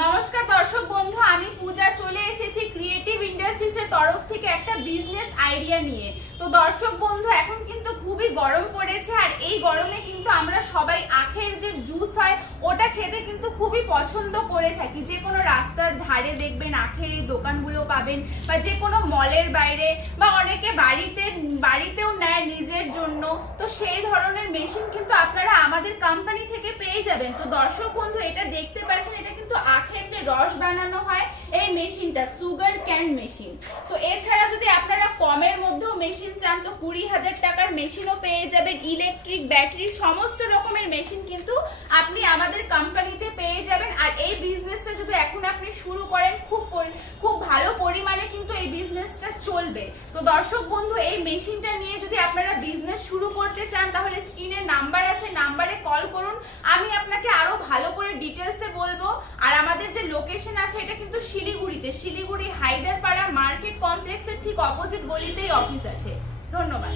নমস্কার দর্শক বন্ধু, আমি পূজা চলে এসেছি ক্রিয়েটিভ ইন্ডাস্ট্রিজ এর তরফ থেকে একটা বিজনেস আইডিয়া নিয়ে। তো দর্শক বন্ধু, এখন কিন্তু খুবই গরম পড়েছে, আর এই গরমে কিন্তু আমরা সবাই আখের যে জুস হয় ওটা খেতে কিন্তু খুবই পছন্দ করে থাকি। যে কোনো রাস্তার ধারে দেখবেন আখের এই দোকানগুলো পাবেন, বা যে কোনো মলের বাইরে, বা অনেকে বাড়িতেও নেয় নিজের জন্য। তো সেই ধরনের মেশিন কিন্তু আপনারা আমাদের কোম্পানি থেকে পেয়ে যাবেন। তো দর্শক বন্ধু, এটা দেখতে পাচ্ছেন, এটা কিন্তু আখের যে রস বানানো হয় এই মেশিনটা সুগার ক্যান মেশিন। তো এছাড়া যদি আপনারা কমের মধ্যেও মেশিন চান তো 20,000 টাকার মেশিনও পেয়ে যাবেন। ইলেকট্রিক, ব্যাটারি, সমস্ত রকমের মেশিন কিন্তু আপনি আমাদের কোম্পানিতে পেয়ে যাবেন। আর এই বিজনেসটা যদি এখন আপনি শুরু করেন, খুব ভালো পরিমাণে কিন্তু এই বিজনেসটা চলবে। তো দর্শক বন্ধু, এই মেশিনটা নিয়ে যদি আপনারা বিজনেস শুরু করতে চান তাহলে স্ক্রিনে নাম্বার আছে, নাম্বারে কল করুন, আমি আপনাকে আরো ভালো করে ডিটেলসে বলবো। আর আমাদের যে লোকেশন আছে এটা কিন্তু শিলিগুড়ি হায়দারপাড়া মার্কেট কমপ্লেক্সের ঠিক অপোজিট গলিতেই অফিস আছে। ধন্যবাদ।